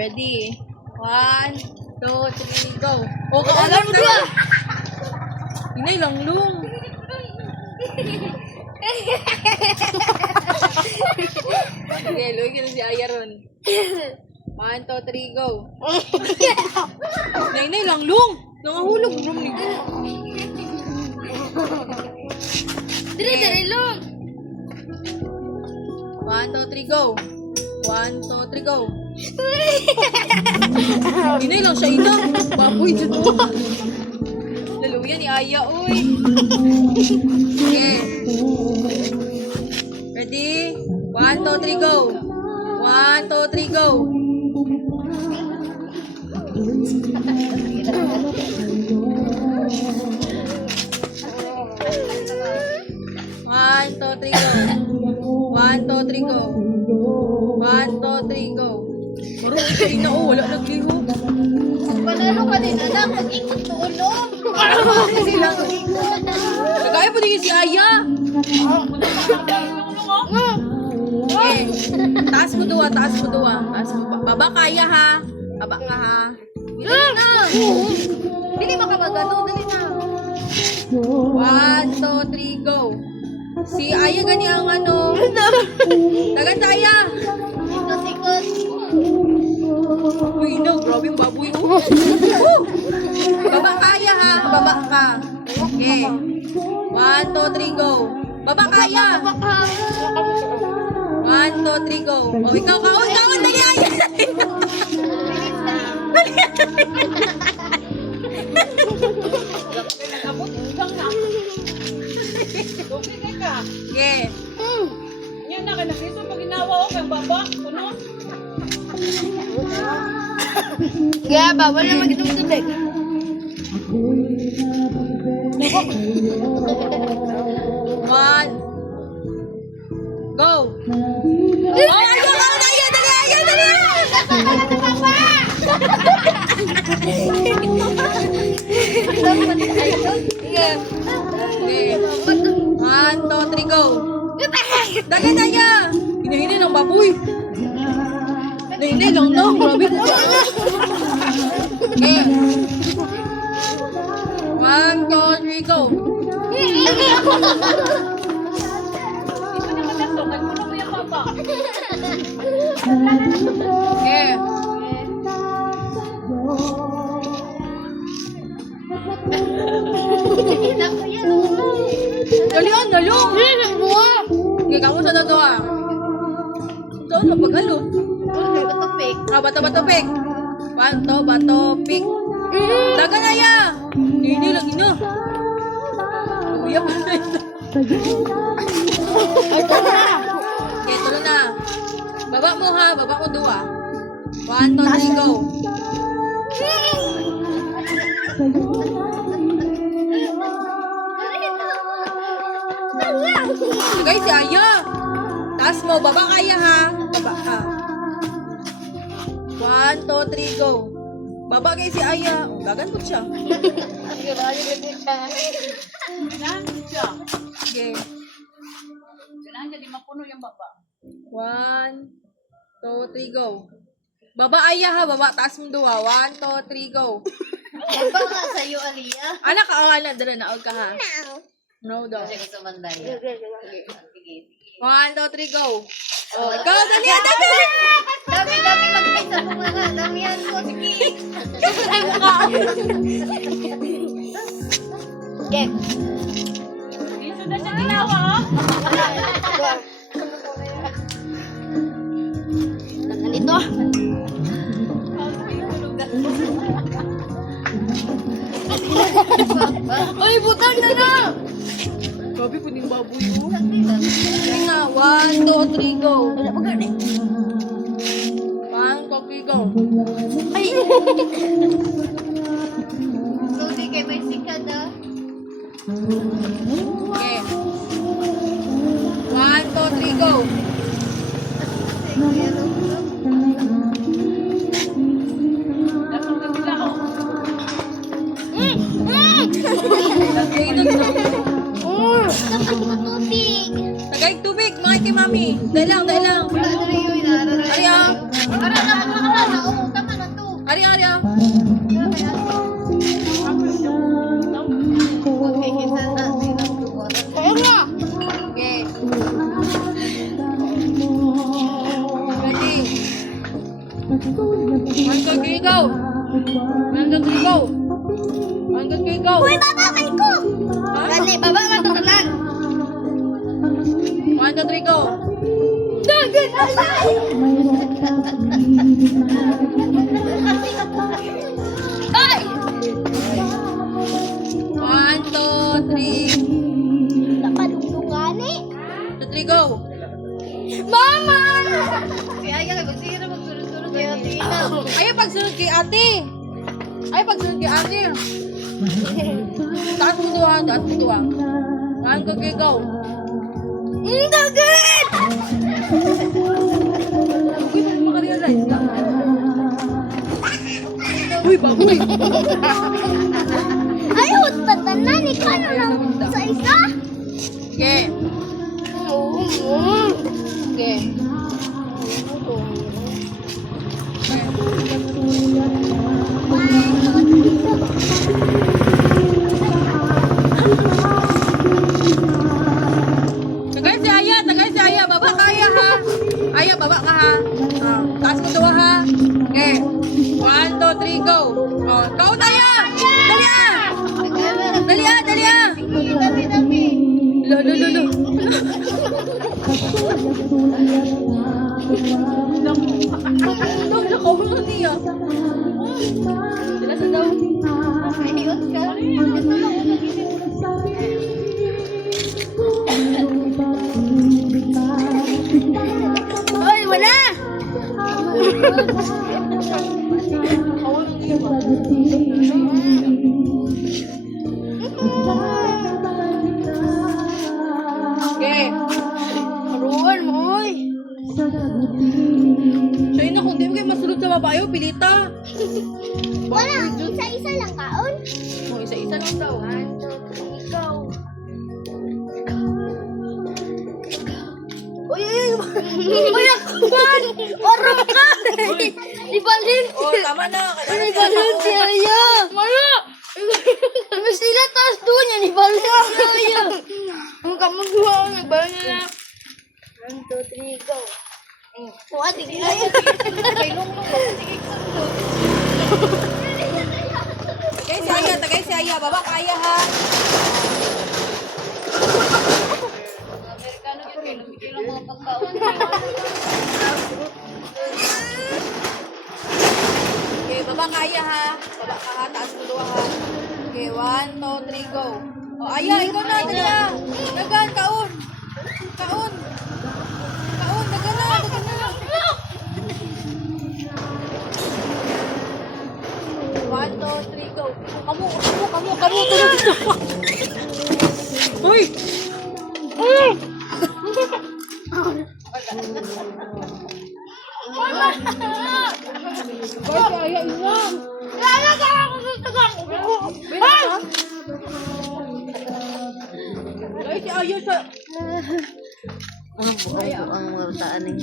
Ready? 1, 2, 3, go. Oh, kaalam na! Inay lang lung. Okay, luwi ka na si Aya ron. 1, 2, 3, go. Nay lang lung. Nangahulog ron ni. Dire lang. 1, 2, 3, go. 1, 2, 3, go. Inay lang siya ina. Baboy dyan mo. Laluya ni Aya, uy. Okay. Ready? 1, 2, 3, go. 1, 2, 3, go. One, two, three, go. 1, 2, 3, go. 1, 2, 3, go. Marunong siya ina, oh. Wala nagliho. Panalo ka din, anak. Mag-ikot tulong. Nagaya po din si Aya. Okay. Taas mo duwa, taas mo duwa. Taas mo. Baba kaya ha. Baba ka ha. Dali na. Dili makapagano, dali na. 1, 2, 3, go. Si Aya gani ang ano. Dagan sa Aya. Ikot-ikot. Uy, no. Grabe yung baboy. Baba kaya ha. Baba ka. Okay. 1, 2, 3, go. Baba kaya. 1, 2, 3, go. Oh, ikaw ka. Oh, ikaw ka. Dali, Aya. Okay. Yan na, kanakito pag ginawa ko kay baba, kuno. Yeah, bawal na mag-itong tubig. One. Go. Oh, Aya, Aya, dali, Aya, dali. Okay. 1, 2, 3, go. Dagan na niya. Hinahinay ng baboy. Hinahinay lang no. Grabe ko. Okay. 1, 2, 3, go. Kuno mo yung baba. Okay. Dalian, dalong. Okay, kamu sa dalawa. Doon, mapag-alo. Tubig. Ah, bato-bato pik. Bato-bato pik. Dagan na ya. Hindi lang ina. Luya pa na ito. Okay, tuloy na. Baba mo ha, baba mo duwa. 1, 2, 3, go. Guys, si Aya. Taas mo, baba kaya ha. Baba ka. 1, 2, 3, go. Baba kayo si Aya. Oh, dagan po siya. Kailangan siya. Okay. Kailangan siya di mapuno yung baba. 1, 2, 3, go. Baba Aya ha, baba. Taas mo duwa. 1, 2, 3, go. Baba nga sa'yo, Aliyah. Anak, anak, dala, naog ka ha. No daw. Sige, sumanday. Sige. 1, 2, 3, go. Oh, ikaw, dali, dali. Dami magpay sa bunga nga. Dami yan ko. Sige. Okay. Dito na siya ginawa, oh. Nandito. Ay, butang na na. Grabe po yung baboy mo. Sige nga, 1, 2, 3, go. 1, 2, 3, go. Ay! Sorry kay may sikad ah. Okay. 1, 2, 3, go. Dapat na sila, oh. Tubig! Tagay tubig, mga kay mami. Dahil lang, dahil lang. Wala na rin yun. Ay, ah. Para na, 1, 2, 3, go! 1, 2, 3, go! 1, 2, 3, go! Uy, baba man ko! Ha? Kasi, baba man to tanan. 1, 2, 3, go! Dagan! Ay! 1, 2, 3, Napadugtungan eh. 2, 3, go! Mama! Ayaw pagsunod kay ate! Ayaw pagsunod kay ate! Taas mo doon, taas mo doon. 1, 2, 3, go! Dagan! Uy, parang makarealize ka. Uy, baboy! Ayaw, tatanan. Ikaw na lang sa isa. Okay. Okay. Tagay si Aya, tagay si Aya. Baba ka, Aya, ha? Aya, baba ka, ha? Taas mo daw, ha? Okay. 1, 2, 3, go. Ikaw na, Aya! Dali, ah! Dali, ah! Dali, ah! Dami. Lolo, lolo. Daw, nakahulog niya. Dila sa daw. Ayot ka. Ito lang ako Hoy, wala! Okay. Maruan mo, oy. So, yun na, kung di mo kayo masulod sa babayo, pilita. Wala, isa-isa lang kaon. Isa-isa lang daw. 1, 2, 3, go. Uy, uy, akuan! Orong ka! Ibalhin! Oh, tama na. Ibalhin si Aya! Mala! Mas sila taas doon yan, ibalhin si Aya! Ang kamagawa, nagbalhin na. 1, 2, 3, go. What? Tignan. Tagay si Aya, tagay si Aya. Baba ka, Aya, ha? Amerikano yun, kaya lumikil ang mga pagkaon. Okay, baba ka, Aya, ha? Baba ka, ha? Taas mo doon, ha? Okay, 1, 2, 3, go. Oh, Aya, ikaw na, dali, ha? Dagan, kaon. Kaon. Kaon, dagan na, dagan na. 1, 2, 3, go. Kamu. Uy! Boy, kaya isa. Lalaga ako sa tagang. Guys, si Aya sa... Ang buong ang